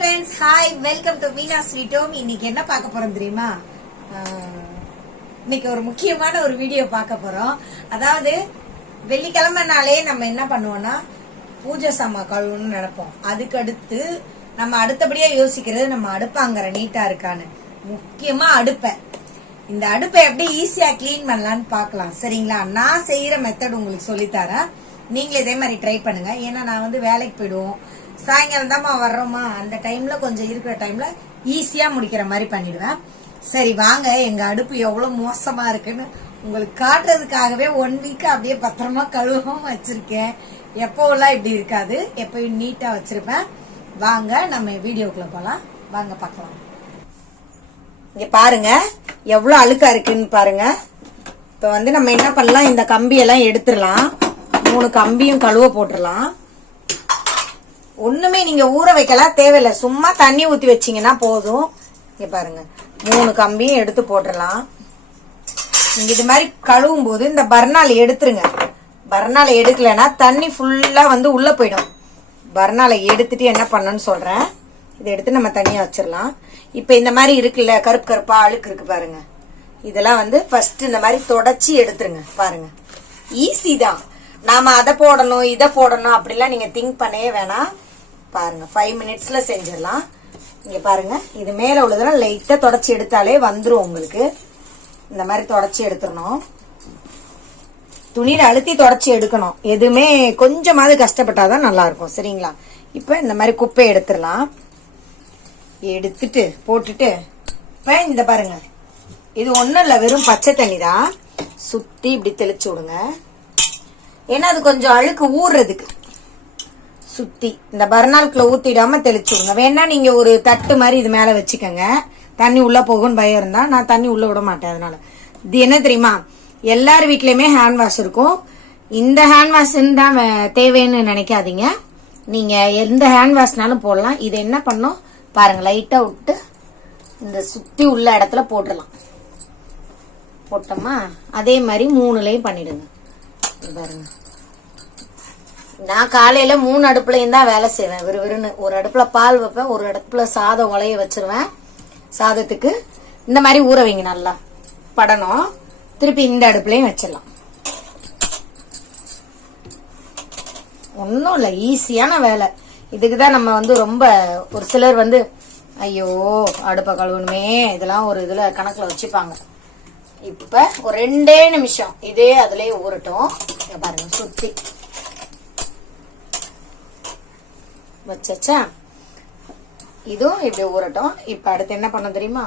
Friends, hi, welcome to Meena sweet home. இன்னைக்கு என்ன பார்க்க போறோம் தெரியுமா? இன்னைக்கு ஒரு முக்கியமான ஒரு வீடியோ பார்க்க போறோம். அதாவது வெள்ளிக்கிழமைனாலே நம்ம என்ன பண்ணுவோம்னா பூஜை சாமா கழுவுன்னு நினைப்போம். அதுக்கு அடுத்து நம்ம அடுத்தபடியா யோசிக்கிறது நம்ம அடுப்பாங்கிற நீட்டா இருக்கான்னு. முக்கியமா அடுப்பை, இந்த அடுப்பை எப்படி ஈஸியா கிளீன் பண்ணலான்னு பார்க்கலாம். சரிங்களா? நான் செய்யற மெத்தட் உங்களுக்கு சொல்லித்தரேன். நீங்களும் இதே மாதிரி ட்ரை பண்ணுங்க. ஏன்னா நான் வேலைக்கு போயிடுவோம், சாயங்காலம் தான்மா வர்றோமா, அந்த டைம்ல கொஞ்சம் இருக்கிற டைம்ல ஈஸியா முடிக்கிற மாதிரி பண்ணிடுவேன். சரி வாங்க, எங்க அடுப்பு எவ்வளவு மோசமா இருக்குன்னு உங்களுக்கு காட்டுறதுக்காகவே 1 வீக் அப்படியே பத்திரமா கழுவாம வச்சிருக்கேன். எப்போலாம் இப்படி இருக்காது, எப்பயும் நீட்டா வச்சிருப்பேன். வாங்க நம்ம வீடியோக்குள்ள போலாம். வாங்க பார்க்கலாம். இங்க பாருங்க எவ்வளவு அழுக்கா இருக்குன்னு பாருங்க. இப்ப நம்ம என்ன பண்ணலாம், இந்த கம்பியெல்லாம் எடுத்துடலாம். 3 கம்பியும் கழுவ போட்டுடலாம். ஒண்ணுமே நீங்க ஊற வைக்கலாம் தேவையில்லை, சும்மா தண்ணி ஊத்தி வச்சீங்கன்னா போதும். இங்க பாருங்க 3 கம்பியும் எடுத்து போட்டுடலாம். நீங்க இது மாதிரி கழுவும் போது இந்த பர்னாலை எடுத்துருங்க. பர்னாலை எடுக்கலன்னா தண்ணி ஃபுல்லா உள்ள போயிடும். பர்னாலை எடுத்துட்டு என்ன பண்ணணும்னு சொல்றேன். இதை எடுத்து நம்ம தனியா வச்சிடலாம். இப்ப இந்த மாதிரி இருக்குல்ல, கருப்பு கருப்பா அழுக்கு இருக்கு பாருங்க. இதெல்லாம் ஃபர்ஸ்ட் இந்த மாதிரி தொடச்சி எடுத்துருங்க. பாருங்க, ஈஸி தான். நாம அதை போடணும் இதை போடணும் அப்படிலாம் நீங்க திங்க் பண்ணவே வேணாம். பாருங்க 5 மினிட்ஸ்ல செஞ்சிடலாம். இங்க பாருங்க, இது மேல உள்ளதெல்லாம் லைட்டா தொடச்சி எடுத்தாலே வந்துரும் உங்களுக்கு. இந்த மாதிரி தொடச்சி எடுத்துடணும். துணியில அழுத்தி தொடச்சி எடுக்கணும். எதுவுமே கொஞ்சமாவது கஷ்டப்பட்டாதான் நல்லா இருக்கும். சரிங்களா? இப்ப இந்த மாதிரி குப்பை எடுத்துடலாம். எடுத்துட்டு போட்டுட்டு இப்ப இந்த பாருங்க, இது ஒண்ணும் இல்ல, வெறும் பச்சை தண்ணி தான். சுத்தி இப்படி தெளிச்சு விடுங்க. ஏன்னா அது கொஞ்சம் அழுக்கு ஊறுறதுக்கு. சுத்தி இந்த பர்னால்குள்ள ஊத்திடாம தெளிச்சு விடுங்க. வேணா நீங்க ஒரு தட்டு மாதிரி இது மேல வச்சுக்கோங்க. தண்ணி உள்ள போகும்னு பயம் இருந்தா, நான் தண்ணி உள்ள விட மாட்டேன். அதனால இது என்ன தெரியுமா, எல்லார் வீட்லயுமே ஹேண்ட் வாஷ் இருக்கும். இந்த ஹேண்ட் வாஷ் தான் தேவைன்னு நினைக்காதீங்க. நீங்க எந்த ஹேண்ட் வாஷ்னாலும் போடலாம். இது என்ன பண்ணும் பாருங்க, லைட்டா விட்டு இந்த சுத்தி உள்ள இடத்துல போட்டுடலாம். போட்டோமா, அதே மாதிரி 3லையும் பண்ணிடுங்க. பாருங்க, நான் காலையில 3 அடுப்புலையும் தான் வேலை செய்வேன். விறுவிறுன்னு ஒரு அடுப்புல பால் வைப்பேன், ஒரு அடுப்புல சாதம் உலைய வச்சிருவேன். சாதத்துக்கு இந்த மாதிரி ஊற வைங்க, நல்லா படணும். திருப்பி இந்த அடுப்புலையும் வச்சிடலாம். ஒன்னும் இல்ல, ஈஸியான வேலை. இதுக்குதான் நம்ம ரொம்ப ஒரு சிலர் ஐயோ அடுப்பை கழுவணுமே இதெல்லாம் ஒரு இதுல கணக்குல வச்சுப்பாங்க. இப்ப ஒரு 2 நிமிஷம் இதே அதுலயே ஊறட்டும். பாருங்க, சுத்தி வச்சா இதுவும் இப்படி ஊறட்டும். இப்ப அடுத்து என்ன பண்ண தெரியுமா,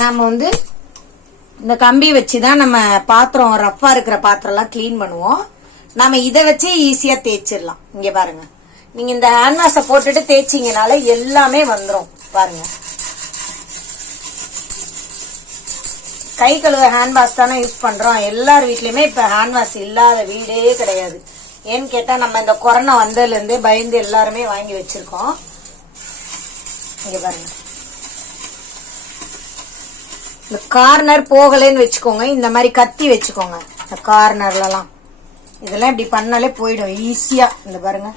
நாம இந்த கம்பி வச்சுதான் நம்ம பாத்திரம், ரஃப்பா இருக்கிற பாத்திரம் எல்லாம் கிளீன் பண்ணுவோம். நாம இதை வச்சே ஈஸியா தேய்ச்சிடலாம். இங்க பாருங்க, நீங்க இந்த ஹேண்ட் வாஷ போட்டுட்டு தேய்ச்சிங்கனால எல்லாமே வந்துரும். பாருங்க, கை கழுவ ஹேண்ட் வாஷ் தானே யூஸ் பண்றோம். எல்லார் வீட்லயுமே இப்ப ஹேண்ட் வாஷ் இல்லாத வீடே கிடையாது. ஏன்னு கேட்டா நம்ம இந்த கொரோனா வந்ததுல இருந்தே பயந்து எல்லாருமே வாங்கி வச்சிருக்கோம். இங்க பாருங்க, இந்த கார்னர் போகலன்னு வச்சுக்கோங்க, இந்த மாதிரி கத்தி வச்சுக்கோங்க. இந்த கார்னர்லாம் இதெல்லாம் இப்படி பண்ணாலே போயிடும் ஈஸியா. இந்த பாருங்க,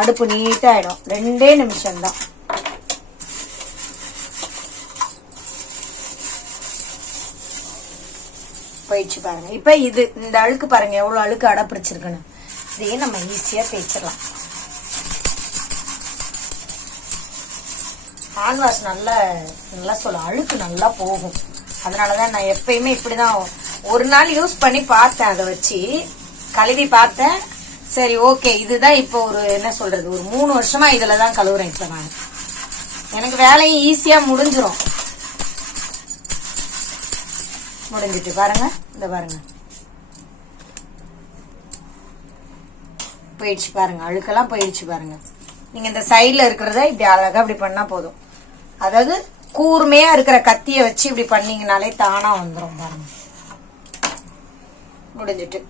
அடுப்பு நீட்டா ஆயிடும். 2 நிமிஷம் தான். போயிடுச்சு பாருங்க. இப்ப இந்த அழுக்கு பாருங்க, எவ்வளவு அழுக்கு அடப்பிடிச்சிருக்குன்னு. இதையே நம்ம ஈஸியா தேய்ச்சிடலாம். ஹேண்ட் வாஷ் நல்லா சொல்ல அழுக்கு நல்லா போகும். அதனாலதான் நான் எப்பயுமே இப்படிதான் ஒரு நாள் யூஸ் பண்ணி பார்த்தேன். அதை வச்சு கழுவி பார்த்தேன். சரி ஓகே, இதுதான் இப்போ ஒரு என்ன சொல்றது, ஒரு 3 வருஷமா இதுலதான் கழுவுறேன். இப்ப நான் எனக்கு வேலையும் ஈஸியா முடிஞ்சிரும். முடிஞ்சிட்டு பாருங்க, இந்த பாருங்க போயிடுச்சு பாருங்க, அழுக்கெல்லாம் போயிடுச்சு பாருங்க. நீங்க இந்த சைட்ல இருக்கிறத இப்படி அழகா இப்படி பண்ணா போதும். அதாவது கூர்மையா இருக்கிற கத்திய வச்சு இப்படி பண்ணீங்கனாலே தானா வந்துடும். பாருங்க, முடிஞ்சிட்டு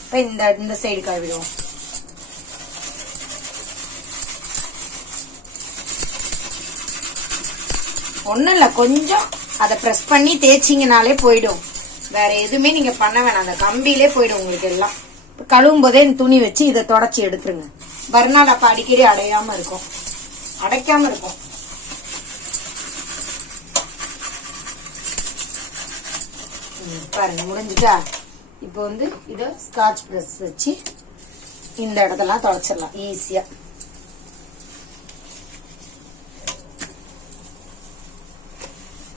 இப்ப இந்த சைடு கழுவிடுவோம். ஒண்ணும் இல்ல, கொஞ்சம் அதை பிரஸ் பண்ணி தேய்ச்சிங்கனாலே போயிடும். வேற எதுவுமே நீங்க பண்ண வேணாம், அந்த கம்பியிலே போயிடும் உங்களுக்கு எல்லாம். கழுவும் போதே துணி வச்சு இதை தொடச்சி எடுத்துருங்க. பர்னால் அப்ப அடிக்கடி அடையாம இருக்கும், அடைக்காம இருக்கும். பாருங்க முடிஞ்சுட்டா. இப்போ வந்து இதை ஸ்காட்ச் பிரஷ் வச்சு இந்த இடத்தெல்லாம் தொடச்சிடலாம் ஈஸியா.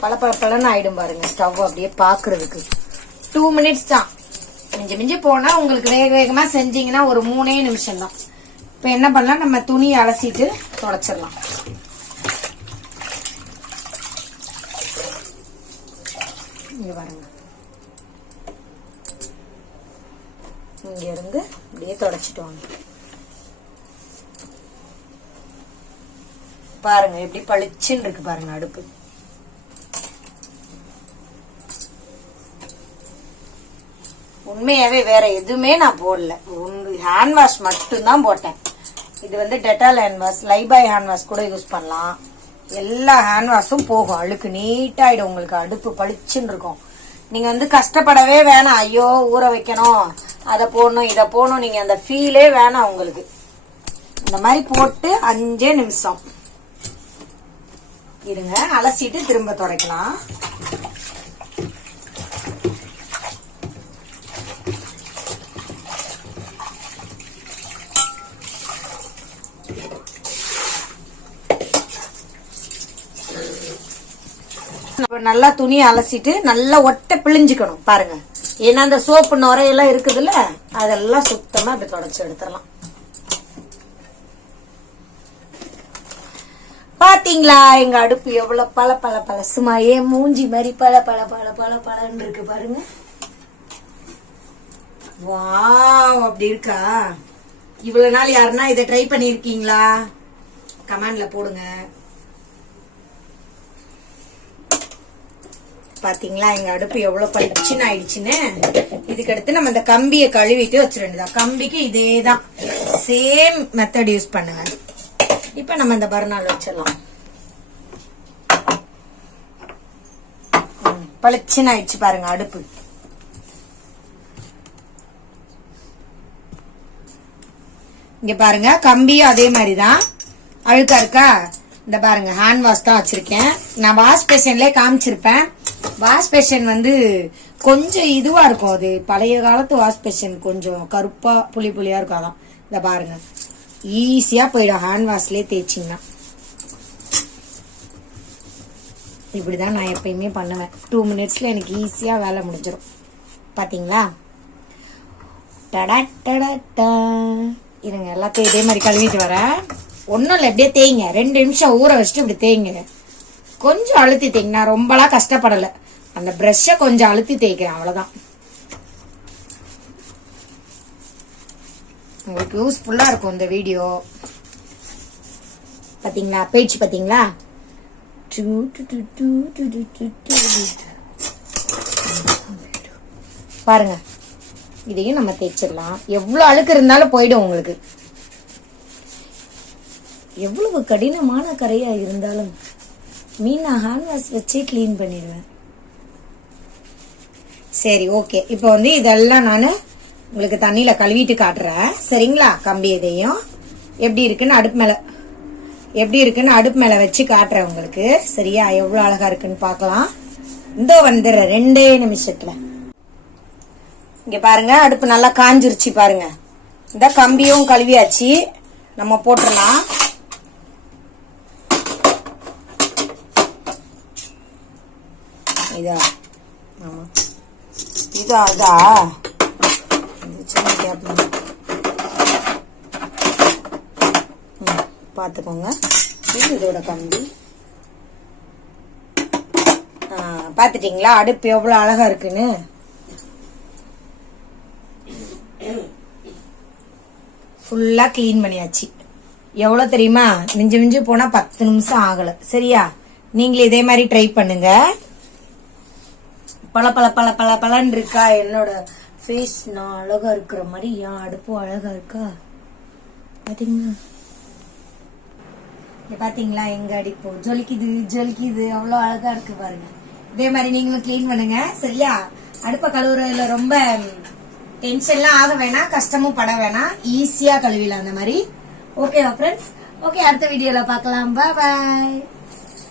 பளபளன்னு ஆயிடும் பாருங்க. ஸ்டவ் அப்படியே பாக்குறதுக்கு 2 மினிட்ஸ் தான். மிஞ்சி மிஞ்சி போனா உங்களுக்கு வேக வேகமா செஞ்சீங்கன்னா ஒரு 3 நிமிஷம் தான். இப்ப என்ன பண்ணலாம், நம்ம துணி அலசிட்டு தொடச்சிடலாம். இங்க பாருங்க, இங்க இருந்து அப்படியே தொடச்சிட்டு வாங்க. பாருங்க எப்படி பளிச்சுன்னு இருக்கு பாருங்க அடுப்பு. உண்மையாவே வேற எதுவுமே நான் போடல, ஹேண்ட் வாஷ் மட்டும் தான் போட்டேன். இது வந்து Dettol hand wash, Lifebuoy hand wash கூட யூஸ் பண்ணலாம். எல்லா ஹேண்ட் வாஷும் போகும், அழுக்கு நீட்டாயிடும் உங்களுக்கு. அடுப்பு பளிச்சுன்னு இருக்கும். நீங்க வந்து கஷ்டப்படவே வேணாம், ஐயோ ஊற வைக்கணும், அதை போடணும் இதை போடணும், நீங்க அந்த ஃபீலே வேணாம் உங்களுக்கு. இந்த மாதிரி போட்டு 5 நிமிஷம் இருங்க, அலசிட்டு திரும்ப துடைக்கலாம். நல்லா துணியை அலசிட்டு நல்லா ஒட்டை பிழிஞ்சுக்கணும் பாருங்க. ஏன்னா அந்த சோப்பு நுரையெல்லாம் இருக்குதுல்ல, அதெல்லாம் சுத்தமா இப்படி தொடச்சு எடுத்துடலாம். பாத்தீங்களா எங்க அடுப்பு எவ்வளவு பல சும்மா ஏன் மூஞ்சி மாதிரி பல இருக்கு பாருங்க. வாவ், அப்படி இருக்கா? இவ்வளவு நாள் யாருன்னா இதை ட்ரை பண்ணிருக்கீங்களா? கமெண்ட்ல போடுங்க. பாத்தீங்களா எங்க அடுப்பு எவ்வளவு பளிச்சுன்னு ஆயிடுச்சுன்னு. இதுக்கு அடுத்து நம்ம இந்த கம்பியை கழுவிட்டு வச்சிட வேண்டியதான். கம்பிக்கு இதேதான் சேம் மெத்தட் யூஸ் பண்ணுங்க. இப்ப நம்ம இந்த பர்னால் வச்சிடலாம். பளிச்சுன்னு ஆயிடுச்சு பாருங்க அடுப்பு. இங்க பாருங்க கம்பியும் அதே மாதிரிதான் அழுக்கா இருக்கா. இந்த பாருங்க ஹேண்ட் வாஷ் தான் வச்சிருக்கேன். நான் வாஷ் பேஷன்ல காமிச்சிருப்பேன். வாஷ் பேஷன் வந்து கொஞ்சம் இதுவா இருக்கும், அது பழைய காலத்து வாஷ் பேஷன், கொஞ்சம் கருப்பா புளியா இருக்கும். அதான் இந்த பாருங்க ஈஸியா போயிடும் ஹேண்ட் வாஷ்லயே தேய்ச்சிங்கன்னா. இப்படிதான் நான் எப்பயுமே பண்ணுவேன். 2 மினிட்ஸ்ல எனக்கு ஈஸியா வேலை முடிஞ்சிடும். பாத்தீங்களா? இருங்க எல்லாத்தையும் இதே மாதிரி கழுவிட்டு வரேன். ஒன்னும் இல்லை, எப்படியே தேய்ங்க. 2 நிமிஷம் ஊற வச்சுட்டு இப்படி தேய்ங்க. கொஞ்சம் அழுத்தி தேய்ங்க. நான் ரொம்பலாம் கஷ்டப்படலை, அந்த பிரஷ்ஷை கொஞ்சம் அழுத்தி தேய்க்கிறேன், அவ்வளவுதான். உங்களுக்கு யூஸ்ஃபுல்லா இருக்கும் இந்த வீடியோ. பாத்தீங்களா பேச்சு? பாத்தீங்களா? பாருங்க, இதையும் நம்ம தேய்ச்சிடலாம். எவ்வளவு அழுக்கு இருந்தாலும் போயிடும் உங்களுக்கு. எவ்வளவு கடினமான கரையா இருந்தாலும் மீன் ஹேண்ட் வாஷ் வச்சே கிளீன் பண்ணிடுவேன். சரி ஓகே, இப்போ வந்து இதெல்லாம் நான் உங்களுக்கு தண்ணியில கழுவிட்டு காட்டுறேன், சரிங்களா? கம்பி இதையும் எப்படி இருக்குன்னு அடுப்பு மேல வச்சு காட்டுறேன் உங்களுக்கு, சரியா? எவ்வளவு அழகா இருக்குன்னு பாக்கலாம். இந்த வந்துடுறேன் 2 நிமிஷத்துல. இங்க பாருங்க அடுப்பு நல்லா காஞ்சிருச்சு பாருங்க. இந்த கம்பியும் கழுவியாச்சு, நம்ம போட்டுடலாம். இதா ஆமா இதா அதா சின்ன கேப் பாத்துக்கோங்க. இது இதோட கம்பி. பாத்துட்டீங்களா அடுப்பு எவ்வளவு அழகா இருக்குன்னு? ஃபுல்லா கிளீன் பண்ணியாச்சு. எவ்வளவு தெரியுமா? மிஞ்சு போனா 10 நிமிஷம் ஆகல, சரியா? நீங்களும் இதே மாதிரி ட்ரை பண்ணுங்க. பல இருக்கா என்னோட ஃபேஸ்? நான் அழகா இருக்கிற மாதிரி என் அடுப்பும் அழகா இருக்கா? பாத்தீங்களா? பாத்தீங்களா எங்க அடுப்பு ஜொலிக்குது அவ்வளவு அழகா இருக்கு பாருங்க. இதே மாதிரி நீங்களும் கிளீன் பண்ணுங்க, சரியா? அடுப்பை கழுவுறதுல ரொம்ப டென்ஷன்லாம் ஆக வேணாம், கஷ்டமும் பட வேணாம், ஈஸியா கழுவிடலாம் அந்த மாதிரி. ஓகேவா ஃப்ரெண்ட்ஸ்? ஓகே, அடுத்த வீடியோல பார்க்கலாம். பாய்.